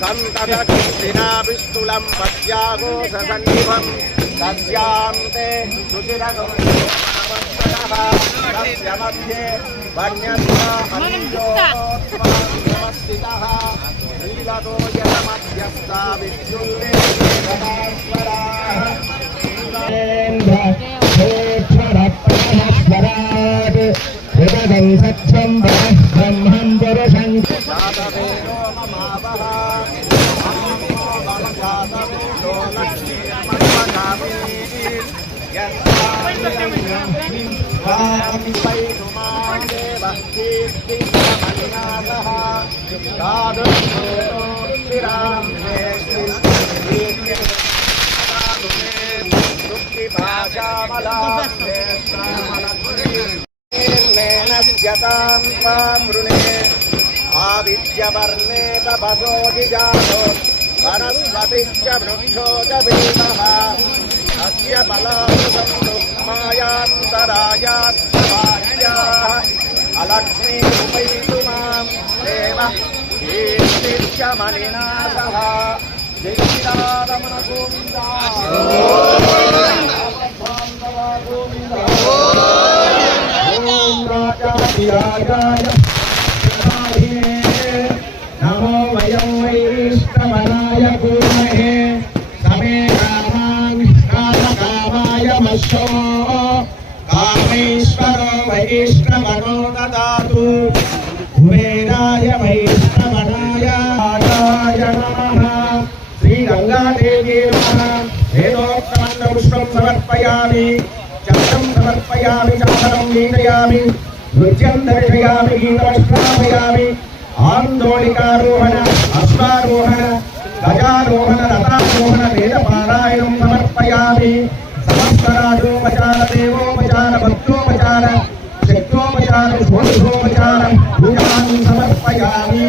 సంతతకృష్ణినా విష్ణులం పద్యాఘోషసన్నిభం తస్యాంతే సుచిరగం తస్య మధ్యే వన్యస్వాహంజోత్మస్థితః నీలతో యమధ్యస్థా విద్యుల్లేశ్వరాట్ సత్యం బ్రహ్మం పురుషం ఆదిత్యవర్ణే తపసో జిజాతో వనస్పతిశ్చ వృక్షో చ భీమః అస్య బలామృతం మాయాంతరాయాస్వార్యాః అలక్ష్మీ ఉపైతు మాం దేవ కీర్తిశ్చ మణినాథః జై శ్రీరామణ గోవింద राजाधिराजाय नमो वयं वैष्णवनाय कुर्महे समे कामाय मशो कामेश्वरो वैष्णवनो ददातु कुबेराय वैष्णवनाय नमः श्रीगंगादेवी नमः वेदोक्तमन्त्रपुष्पं समर्पयामि चक्रं समर्पयामि चामरं लीलयामि नृत्यं दर्शयामि गीतमश्रावयामि आन्दोलिकारोहण अश्वारोहण गजारोहण रथारोहण वेदपारायणं समर्पयामि समस्तराजोपचार देवोपचार भक्तोपचार शक्तोपचार षोडशोपचार पूजां समर्पयामि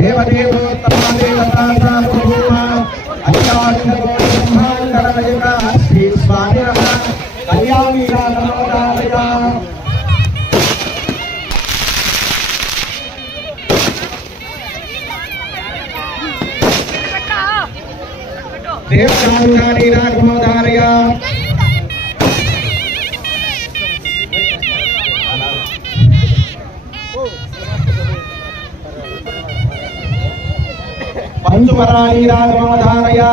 देवदेवोत्तमा देवता सार्वभौम अखिलाण्डकोटिब्रह्माण्डनायका श्री स्वामिनः कल्याणी नमोदारया देवकारुणानि नमोदारया पंचवराणि नमोदारया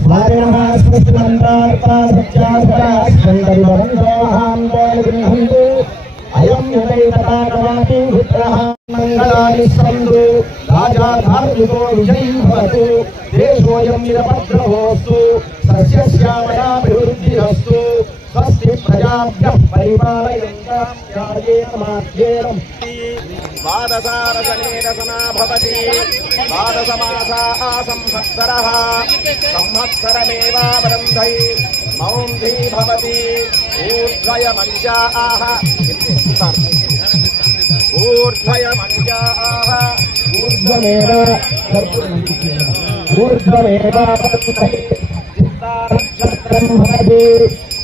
स्वामिनः स्वस्तिमन्त्रार्था सत्यास्पदा स्कन्दविवरन्दोहान्दोलगृह्णन्तु अयं यदैतपाटवाति रुद्रः मङ्गलानि सन्तु राजा धार्मिको विजयी भवतु देशोऽयं निरपद्रवोऽस्तु सस्यश्यामलाभिवृद्धिरस्तु स्वस्ति प्रजाभ्यः परिपालयन्तां न्यायेन मार्गेण द्वादशारसनेरसना भवति द्वादशमासा संवत्सरः संवत्सरमेवावरुन्धै मौन्धी भवति ऊर्ध्वयमञ्जाः ऊर्ध्वमेवावरुन्धै चित्तानक्षत्रं भवति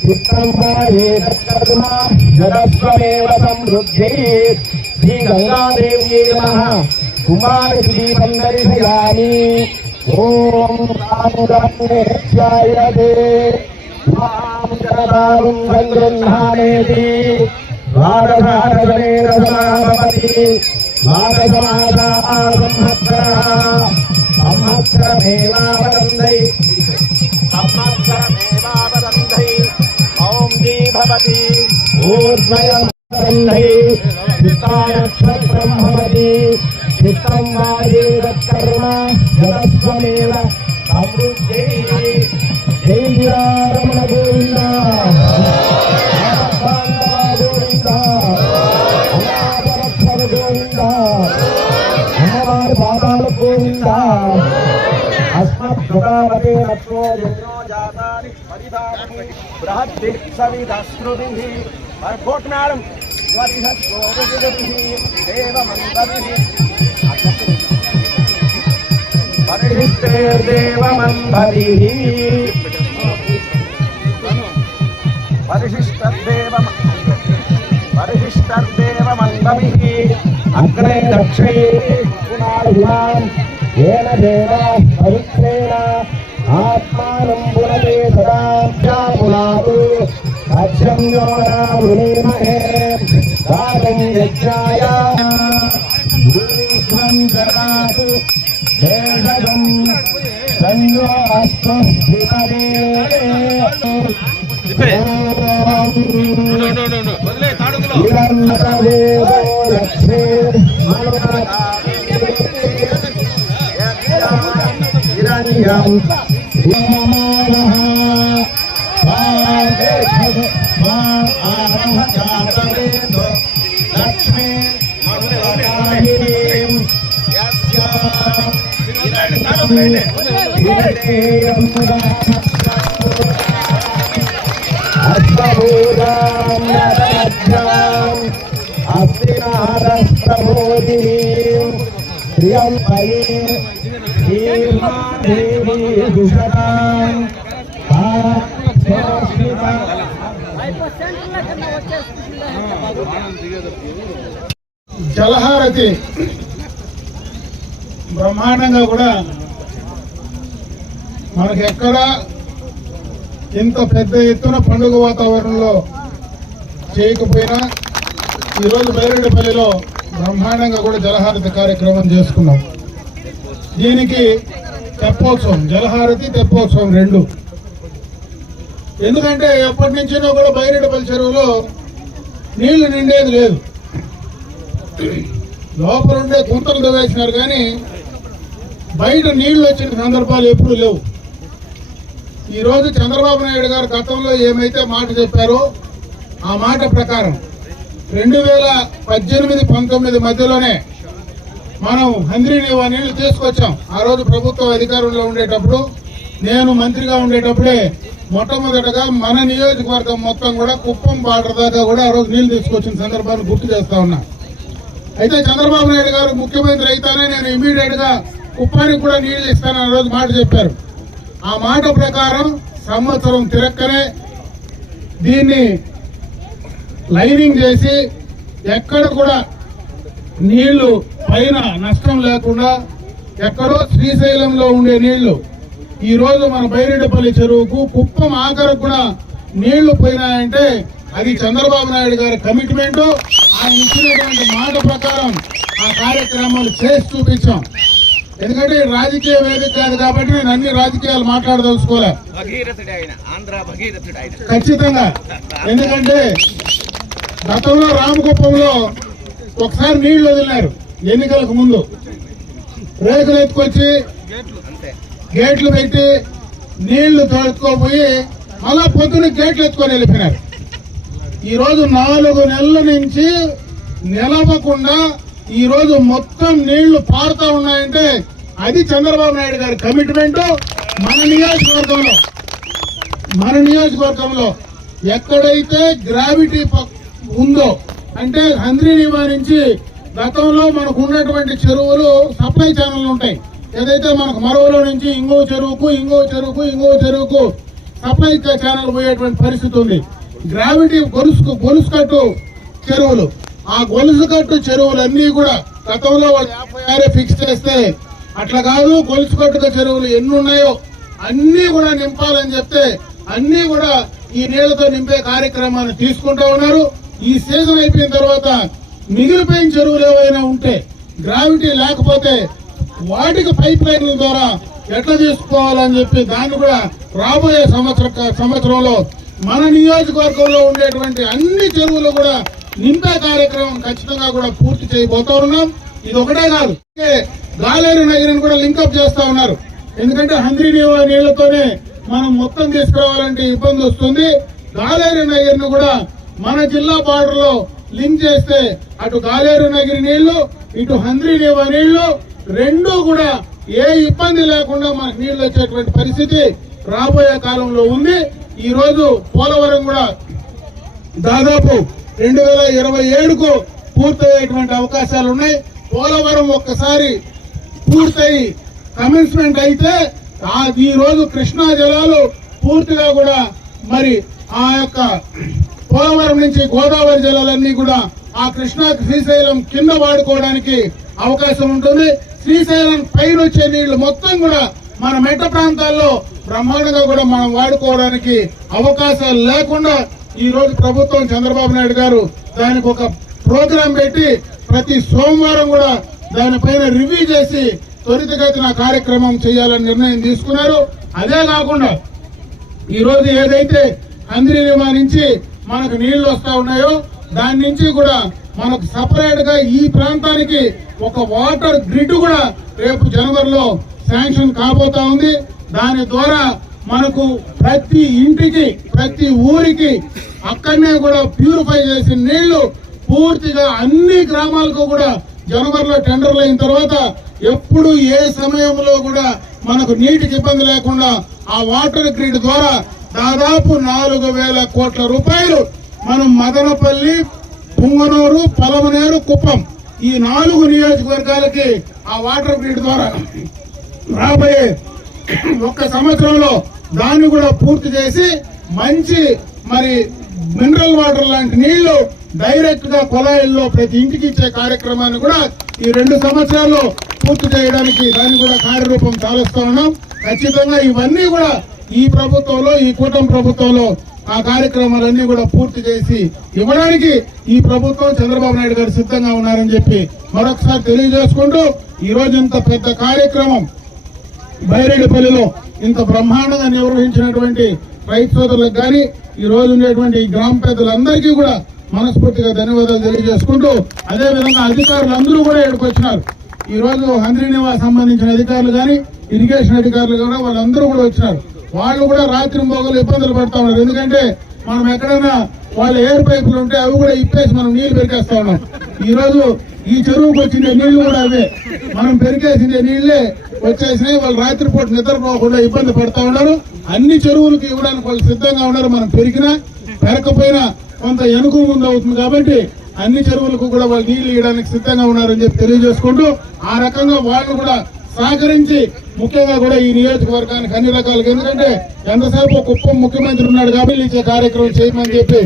चित्तं कर्म जगस्वमेव समृद्धिः श्रीगंगादेव्यै नमः कुमारदीपं दर्शयामि ॐ रामगणेशायते मां जगदारुं सङ्गृह्णामेति द्वादशारसनेरसना भवति द्वादशमासाः संवत्सरः संवत्सरमेवावरुन्धै मौन्धी भवति ऊर्ध्वयमरुन्धै चित्तानक्षत्रं भवति चित्तं वायेतत्कर्म जगस्वमेव समृद्धिः जय रमण गोविन्द गोविन्द अनाथरक्षक गोविन्द अम्मवार बाबाल गोविन्द अस्मद्भुतावते नत्वो यज्ञो जातानि परिधानि बृहद्दिक्सविदस्रुभिः कोट मैडम वरिष्ठस्वोभिः देवमन्दिभिः वरिष्ठैर्देवमन्दिभिः वरिष्ठर्देवमन्दिभिः अग्रे दक्षे पुनाभिमान् येन देव पवित्रेण आत्मानं पुनते सदा पुनातु अच्छं यो नावृणीमहे गातं यज्ञाय ऊर्ध्वं ददातु देशं संयो अस्तु विपदे हिरण्यदेवो लक्ष्मी हिरण्यं हिममानः लक्ष्मी अस्तिनादप्रबोधिनीं प्रियं देवी दुषतां జలహారతి బ్రహ్మాండంగా కూడా మనకు ఎక్కడ ఇంత పెద్ద ఎత్తున పండుగ వాతావరణంలో చేయకపోయినా ఈరోజు బైరెడ్డిపల్లిలో బ్రహ్మాండంగా కూడా జలహారతి కార్యక్రమం చేసుకున్నాం. దీనికి తెప్పోత్సవం, జలహారతి తెప్పోత్సవం రెండు. ఎందుకంటే ఎప్పటి నుంచినో కూడా బైరెడ్డిపల్లి చెరువులో నీళ్లు నిండేది లేదు. లోపల ఉండే గుంతలు తవ్వేసినారు కానీ బయట నీళ్లు వచ్చిన సందర్భాలు ఎప్పుడు లేవు. ఈరోజు చంద్రబాబు నాయుడు గారు గతంలో ఏమైతే మాట చెప్పారో ఆ మాట ప్రకారం 2018-19 మధ్యలోనే మనం హంద్రీ నీవా నీళ్లు తీసుకొచ్చాం. ఆ రోజు ప్రభుత్వం అధికారంలో ఉండేటప్పుడు, నేను మంత్రిగా ఉండేటప్పుడే మొట్టమొదటగా మన నియోజకవర్గం మొత్తం కూడా కుప్పం బార్డర్ దాకా కూడా ఆ రోజు నీళ్లు తీసుకొచ్చిన సందర్భాన్ని గుర్తు చేస్తా ఉన్నా. అయితే చంద్రబాబు నాయుడు గారు ముఖ్యమంత్రి అయితేనే నేను ఇమీడియట్ గా కుప్పానికి కూడా నీళ్లు ఇస్తానని రోజు మాట చెప్పారు. ఆ మాట ప్రకారం సంవత్సరం తిరక్కనే దీన్ని లైనింగ్ చేసి ఎక్కడ కూడా నీళ్లు పైన నష్టం లేకుండా ఎక్కడో శ్రీశైలంలో ఉండే నీళ్లు ఈ రోజు మన బైరెడ్డిపల్లి చెరువుకు కుప్పం ఆఖరకు కూడా నీళ్లు పోయినాయంటే అది చంద్రబాబు నాయుడు గారి కమిట్మెంట్. ఆయన ఇచ్చినటువంటి మాట ప్రకారం ఆ కార్యక్రమాలు చేసి చూపించాం. ఎందుకంటే రాజకీయ వేదిక కాదు కాబట్టి నేను అన్ని రాజకీయాలు మాట్లాడదలుచుకోలే ఖచ్చితంగా. ఎందుకంటే గతంలో రామకుప్పంలో ఒకసారి నీళ్లు వదిలినారు ఎన్నికలకు ముందు, రేకులు ఎత్తుకొచ్చి గేట్లు పెట్టి నీళ్లు తోడుకోపోయి మళ్ళా పొద్దున్న గేట్లు ఎత్తుకొని వెళ్ళిపోయినారు. ఈ రోజు 4 నెలల నుంచి నిలవకుండా ఈ రోజు మొత్తం నీళ్లు పారుతా ఉన్నాయంటే అది చంద్రబాబు నాయుడు గారి కమిట్మెంట్. మన నియోజకవర్గంలో ఎక్కడైతే గ్రావిటీ ఉందో అంటే హంద్రీ నీవా నుంచి గతంలో మనకు ఉన్నటువంటి చెరువులు సప్లై ఛానల్ ఉంటాయి. ఏదైతే మనకు మరవలో నుంచి ఇంకో చెరువుకు సప్లై ఛానల్ పోయేటువంటి పరిస్థితి ఉంది. గ్రావిటీ గొలుసు కట్టు చెరువులు, ఆ గొలుసు కట్టు చెరువులన్నీ కూడా గతంలో వాళ్ళు 56 ఫిక్స్ చేస్తే అట్లా కాదు, గొలుసు కట్టుక చెరువులు ఎన్ని ఉన్నాయో అన్ని కూడా నింపాలని చెప్తే అన్ని కూడా ఈ నీళ్లతో నింపే కార్యక్రమాన్ని తీసుకుంటా ఉన్నారు. ఈ సీజన్ అయిపోయిన తర్వాత మిగిలిపోయిన చెరువులు ఏవైనా ఉంటే గ్రావిటీ లేకపోతే వాటికి పైప్ లైన్ల ద్వారా ఎట్లా తీసుకోవాలని చెప్పి దాన్ని కూడా రాబోయే సంవత్సరంలో మన నియోజకవర్గంలో ఉండేటువంటి అన్ని చెరువులు కూడా నింపే కార్యక్రమం ఖచ్చితంగా కూడా పూర్తి చేయబోతా ఉన్నాం. ఇది ఒకటే కాదు, గాలేరు నగరిని కూడా లింకప్ చేస్తా ఉన్నారు. ఎందుకంటే హంద్రీ నీవా నీళ్లతోనే మనం మొత్తం తీసుకురావాలంటే ఇబ్బంది వస్తుంది. గాలేరు నగరిని కూడా మన జిల్లా బార్డర్ లో లింక్ చేస్తే అటు గాలేరు నగరి నీళ్లు ఇటు హంద్రీ నీవా నీళ్లు రెండూ కూడా ఏ ఇబ్బంది లేకుండా మనకు నీళ్లు వచ్చేటువంటి పరిస్థితి రాబోయే కాలంలో ఉంది. ఈ రోజు పోలవరం కూడా దాదాపు 2027కు పూర్తయ్యేటువంటి అవకాశాలు ఉన్నాయి. పోలవరం ఒక్కసారి పూర్తయి కమెన్స్మెంట్ అయితే ఈ రోజు కృష్ణా జలాలు పూర్తిగా కూడా మరి ఆ యొక్క పోలవరం నుంచి గోదావరి జలాలన్నీ కూడా ఆ కృష్ణా శ్రీశైలం కింద వాడుకోవడానికి అవకాశం ఉంటుంది. శ్రీశైలం పైన వచ్చే నీళ్లు మొత్తం కూడా మన మెట్ట ప్రాంతాల్లో బ్రహ్మాండంగా కూడా మనం వాడుకోవడానికి అవకాశాలు లేకుండా ఈ రోజు ప్రభుత్వం చంద్రబాబు నాయుడు గారు దానికి ఒక ప్రోగ్రాం పెట్టి ప్రతి సోమవారం కూడా దానిపైన రివ్యూ చేసి త్వరితగతిన కార్యక్రమం చేయాలని నిర్ణయం తీసుకున్నారు. అదే కాకుండా ఈ రోజు ఏదైతే హంద్రీ నీవా నుంచి మనకు నీళ్లు వస్తా ఉన్నాయో దాని నుంచి కూడా మనకు సపరేట్ గా ఈ ప్రాంతానికి ఒక వాటర్ గ్రిడ్ కూడా రేపు జనవరిలో శాంక్షన్ కాబోతా ఉంది. దాని ద్వారా మనకు ప్రతి ఇంటికి ప్రతి ఊరికి అక్కడనే కూడా ప్యూరిఫై చేసిన నీళ్లు పూర్తిగా అన్ని గ్రామాలకు కూడా జనవరిలో టెండర్లు అయిన తర్వాత ఎప్పుడు ఏ సమయంలో కూడా మనకు నీటికి ఇబ్బంది లేకుండా ఆ వాటర్ గ్రిడ్ ద్వారా దాదాపు 4,000 కోట్ల రూపాయలు మనం మదనపల్లి, పుంగనూరు, పలమనేరు, కుప్పం ఈ 4 నియోజకవర్గాలకి ఆ వాటర్ గ్రిడ్ ద్వారా రాబోయే 1 సంవత్సరంలో దాన్ని కూడా పూర్తి చేసి మంచి మరి మినరల్ వాటర్ లాంటి నీళ్లు డైరెక్ట్ గా కుళాయిల్లో ప్రతి ఇంటికి ఇచ్చే కార్యక్రమాన్ని కూడా ఈ 2 సంవత్సరాల్లో పూర్తి చేయడానికి దాన్ని కూడా కార్యరూపం చాలుస్తా ఉన్నాం. ఖచ్చితంగా ఇవన్నీ కూడా ఈ ప్రభుత్వంలో, ఈ కూటమి ప్రభుత్వంలో ఆ కార్యక్రమాలన్నీ కూడా పూర్తి చేసి ఇవ్వడానికి ఈ ప్రభుత్వం చంద్రబాబు నాయుడు గారు సిద్ధంగా ఉన్నారని చెప్పి మరొకసారి తెలియజేసుకుంటూ, ఈ రోజు ఇంత పెద్ద కార్యక్రమం బైరెడ్డిపల్లిలో ఇంత బ్రహ్మాండంగా నిర్వహించినటువంటి రైతు సోదరులకు కానీ, ఈ రోజు ఉండేటువంటి గ్రామ పెద్దలందరికీ కూడా మనస్ఫూర్తిగా ధన్యవాదాలు తెలియజేసుకుంటూ, అదేవిధంగా అధికారులందరూ కూడా ఇక్కడికి వచ్చినారు. ఈ రోజు హంద్రీ నివాస్ సంబంధించిన అధికారులు కానీ, ఇరిగేషన్ అధికారులు కూడా వాళ్ళందరూ కూడా వచ్చినారు. వాళ్ళు కూడా రాత్రి మొగలు ఇబ్బందులు పడతా ఉన్నారు. ఎందుకంటే మనం ఎక్కడైనా వాళ్ళ ఎయిర్ పైపులు ఉంటే అవి కూడా ఇప్పేసి మనం నీళ్లు పెరికేస్తా ఉన్నాం. ఈ రోజు ఈ చెరువుకు వచ్చిన నీళ్లు కూడా అవే, మనం పెరికేసిన నీళ్లే వచ్చేసినాయి. వాళ్ళు రాత్రిపూట నిద్రపోకుండా ఇబ్బంది పడతా ఉన్నారు. అన్ని చెరువులకు ఇవ్వడానికి వాళ్ళు సిద్ధంగా ఉన్నారు. మనం పెరిగినా పెరకపోయినా కొంత వెనుక ముందు అవుతుంది కాబట్టి అన్ని చెరువులకు కూడా వాళ్ళు నీళ్లు ఇవ్వడానికి సిద్ధంగా ఉన్నారని చెప్పి తెలియజేసుకుంటూ, ఆ రకంగా వాళ్ళు కూడా సహకరించి ముఖ్యంగా కూడా ఈ నియోజకవర్గానికి అన్ని రకాలుగా, ఎందుకంటే ఎంతసేపు కుప్పం ముఖ్యమంత్రి ఉన్నాడు కాబట్టి ఇచ్చే కార్యక్రమం చేయమని చెప్పి,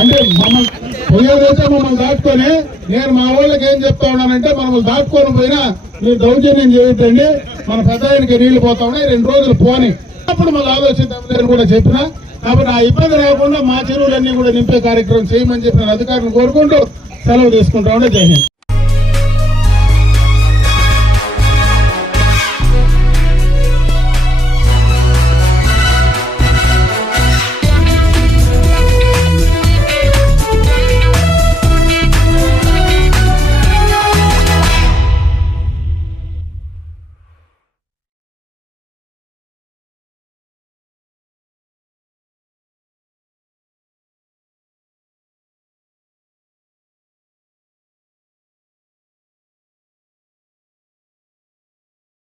అంటే మమ్మల్ని పోయేదైతే మమ్మల్ని దాటుకొని, నేను మా వాళ్ళకి ఏం చెప్తా ఉన్నానంటే మమ్మల్ని దాటుకొని పోయినా మీరు దౌర్జన్యం చేయొద్దండి, మన పెద్ద ఆయనకి నీళ్లు పోతా ఉన్నాయి, 2 రోజులు పోని అప్పుడు మళ్ళీ ఆలోచిద్దామని కూడా చెప్పినా. కాబట్టి ఆ ఇబ్బంది రాకుండా మా చెరువులన్నీ కూడా నింపే కార్యక్రమం చేయమని చెప్పిన అధికారులను కోరుకుంటూ సెలవు తీసుకుంటా ఉంటే జై హింద్.